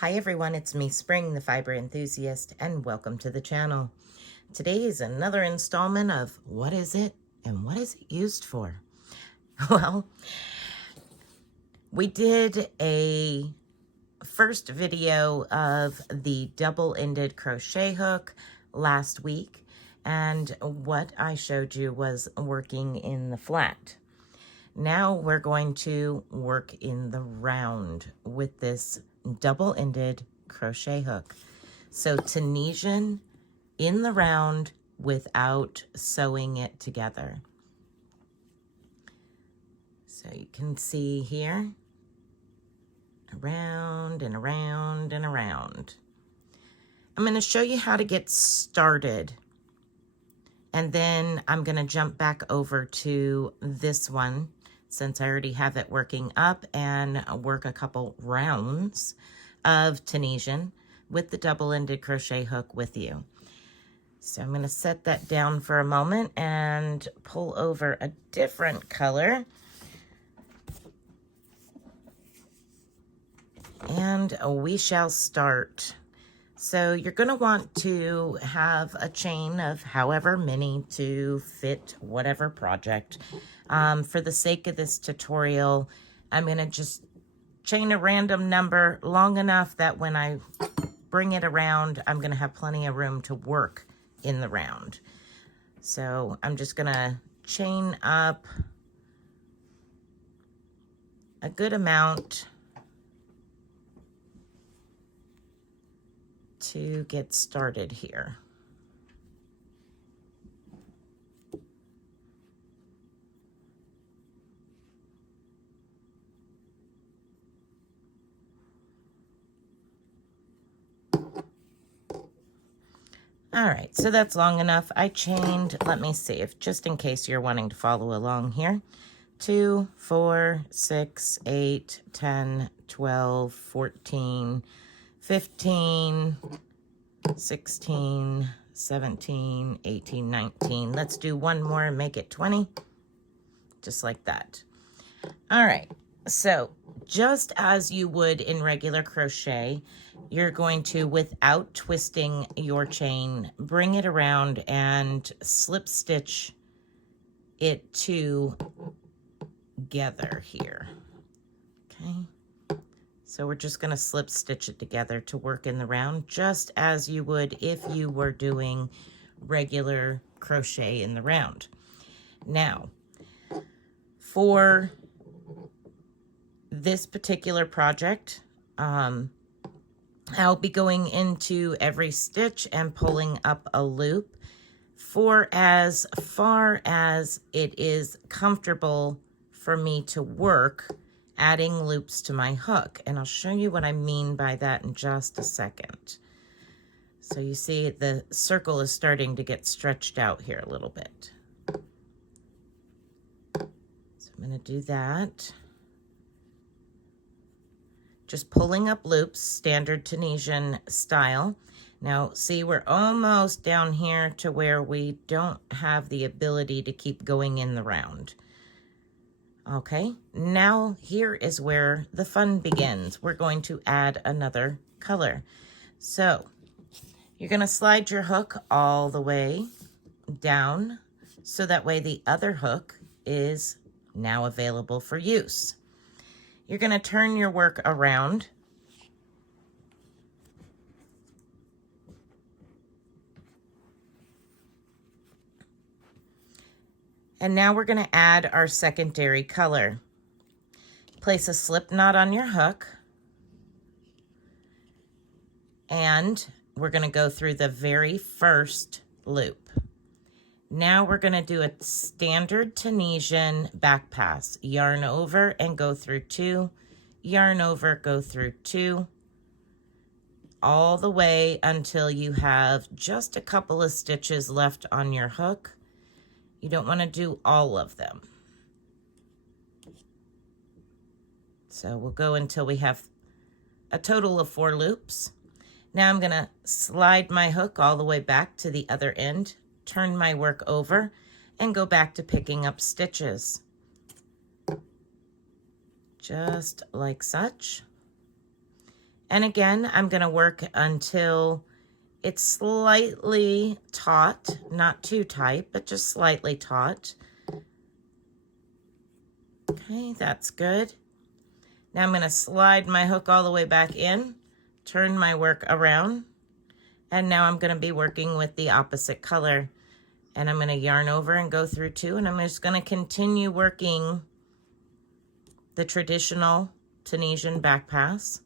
Hi everyone, it's me, Spring, the fiber enthusiast, and welcome to the channel. Today is another installment of What Is It and What Is It Used For? Well, we did a first video of the double-ended crochet hook last week, and what I showed you was working in the flat. Now we're going to work in the round with this double-ended crochet hook. So Tunisian in the round without sewing it together. So you can see here, around and around and around. I'm going to show you how to get started. And then I'm going to jump back over to this one since I already have it working up and work a couple rounds of Tunisian with the double-ended crochet hook with you. So I'm going to set that down for a moment and pull over a different color. And we shall start. So you're going to want to have a chain of however many to fit whatever project. For the sake of this tutorial, I'm going to just chain a random number long enough that when I bring it around, I'm going to have plenty of room to work in the round. So I'm just going to chain up a good amount to get started here. All right, so that's long enough. I chained, let me see, if just in case you're wanting to follow along here, 2, 4, 6, 8, 10, 12, 14, 15, 16, 17, 18, 19. Let's do one more and make it 20, just like that. All right, so just as you would in regular crochet, you're going to, without twisting your chain, bring it around and slip stitch it together here. Okay, so we're just going to slip stitch it together to work in the round, just as you would if you were doing regular crochet in the round. Now, for this particular project, I'll be going into every stitch and pulling up a loop for as far as it is comfortable for me to work, adding loops to my hook. And I'll show you what I mean by that in just a second. So you see the circle is starting to get stretched out here a little bit. So I'm going to do that. Just pulling up loops, standard Tunisian style. Now, see, we're almost down here to where we don't have the ability to keep going in the round. Okay, now here is where the fun begins. We're going to add another color. So, you're going to slide your hook all the way down, so that way the other hook is now available for use. You're going to turn your work around. And now we're going to add our secondary color. Place a slip knot on your hook. And we're going to go through the very first loop. Now we're going to do a standard Tunisian back pass. Yarn over and go through 2, yarn over, go through 2, all the way until you have just a couple of stitches left on your hook. You don't want to do all of them. So we'll go until we have a total of 4 loops. Now I'm going to slide my hook all the way back to the other end, turn my work over, and go back to picking up stitches. Just like such. And again, I'm going to work until it's slightly taut, not too tight, but just slightly taut. Okay, that's good. Now I'm going to slide my hook all the way back in, turn my work around, and now I'm going to be working with the opposite color. And I'm going to yarn over and go through 2, and I'm just going to continue working the traditional Tunisian back pass.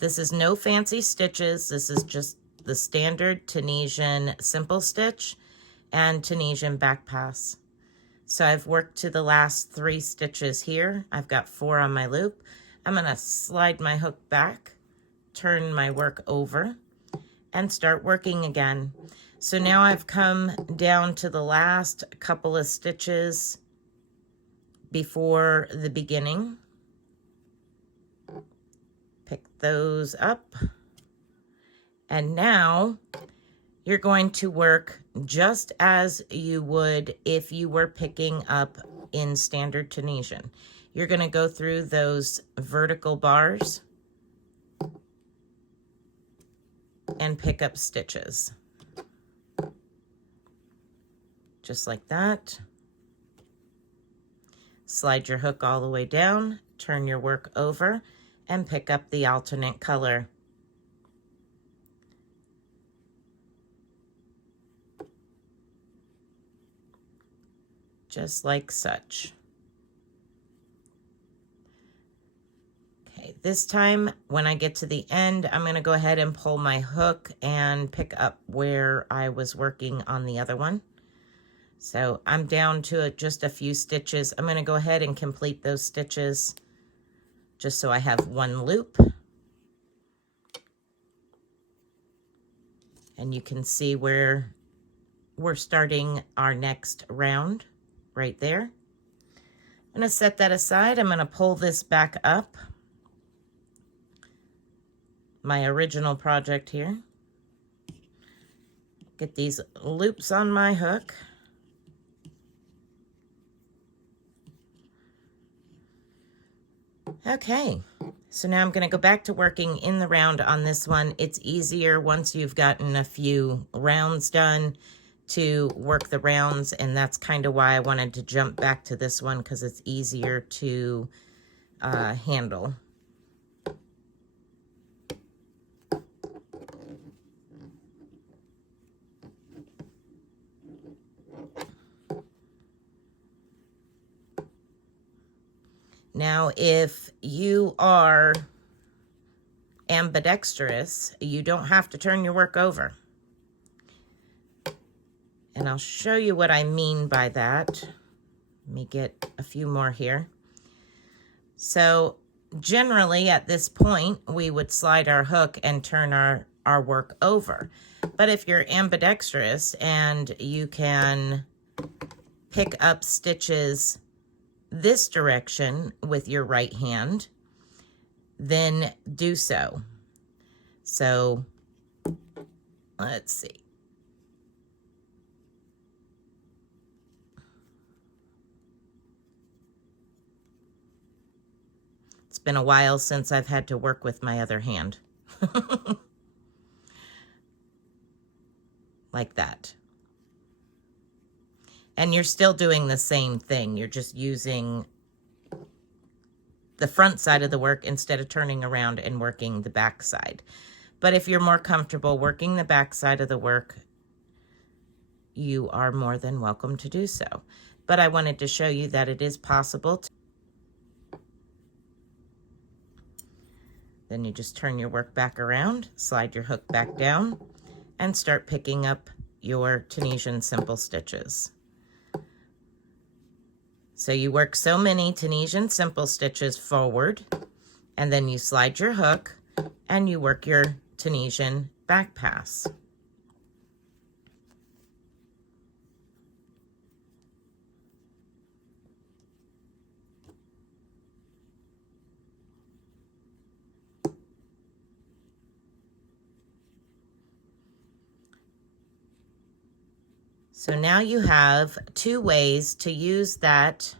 This is no fancy stitches. This is just the standard Tunisian simple stitch and Tunisian back pass. So I've worked to the last 3 stitches here. I've got 4 on my loop. I'm going to slide my hook back, turn my work over, and start working again. So now I've come down to the last couple of stitches before the beginning. Pick those up. And now you're going to work just as you would if you were picking up in standard Tunisian. You're going to go through those vertical bars and pick up stitches. Just like that. Slide your hook all the way down, turn your work over, and pick up the alternate color. Just like such. Okay, this time when I get to the end, I'm going to go ahead and pull my hook and pick up where I was working on the other one. So I'm down to just a few stitches. I'm going to go ahead and complete those stitches just so I have 1 loop. And you can see where we're starting our next round right there. I'm going to set that aside. I'm going to pull this back up. My original project here. Get these loops on my hook. Okay, so now I'm going to go back to working in the round on this one. It's easier once you've gotten a few rounds done to work the rounds, and that's kind of why I wanted to jump back to this one, because it's easier to handle. Now, if you are ambidextrous, you don't have to turn your work over. And I'll show you what I mean by that. Let me get a few more here. So generally at this point, we would slide our hook and turn our work over. But if you're ambidextrous and you can pick up stitches this direction with your right hand, then do so. So let's see. It's been a while since I've had to work with my other hand. Like that. And you're still doing the same thing. You're just using the front side of the work instead of turning around and working the back side. But if you're more comfortable working the back side of the work, you are more than welcome to do so. But I wanted to show you that it is possible. Then you just turn your work back around, slide your hook back down, and start picking up your Tunisian simple stitches. So you work so many Tunisian simple stitches forward, and then you slide your hook and you work your Tunisian back pass. So now you have 2 ways to use that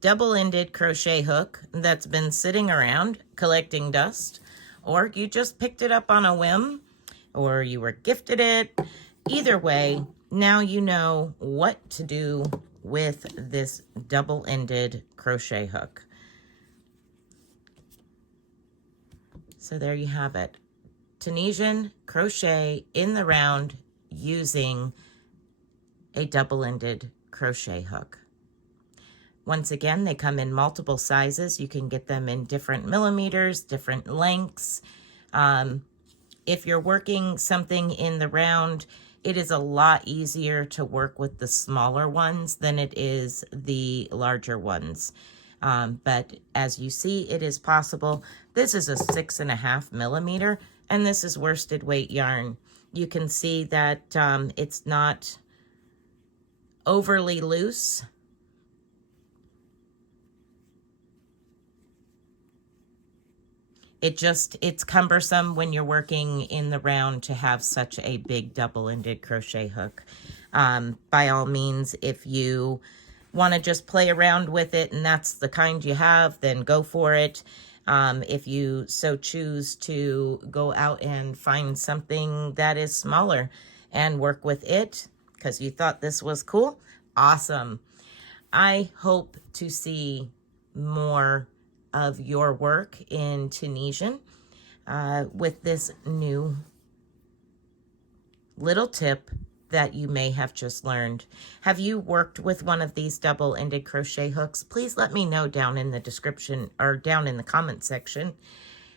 double-ended crochet hook that's been sitting around collecting dust or you just picked it up on a whim, or you were gifted it. Either way, now you know what to do with this double-ended crochet hook. So there you have it. Tunisian crochet in the round using a double-ended crochet hook. Once again, they come in multiple sizes. You can get them in different millimeters, different lengths. If you're working something in the round, it is a lot easier to work with the smaller ones than it is the larger ones. But as you see, it is possible. This is a 6.5 millimeter, and this is worsted weight yarn. You can see that it's not overly loose. It's cumbersome when you're working in the round to have such a big double-ended crochet hook. By all means, if you want to just play around with it and that's the kind you have, then go for it. If you so choose to go out and find something that is smaller and work with it because you thought this was cool, awesome. I hope to see more of your work in Tunisian with this new little tip that you may have just learned. Have you worked with one of these double-ended crochet hooks? Please let me know down in the description or down in the comment section,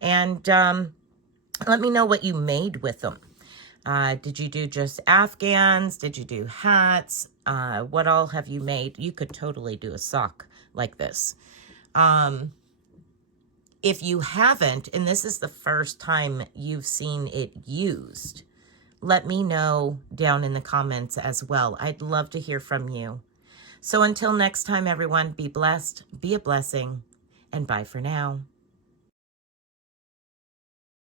and let me know what you made with them. Did you do just Afghans? Did you do hats? What all have you made? You could totally do a sock like this. If you haven't, and this is the first time you've seen it used, let me know down in the comments as well. I'd love to hear from you. So until next time, everyone, be blessed, be a blessing, and bye for now.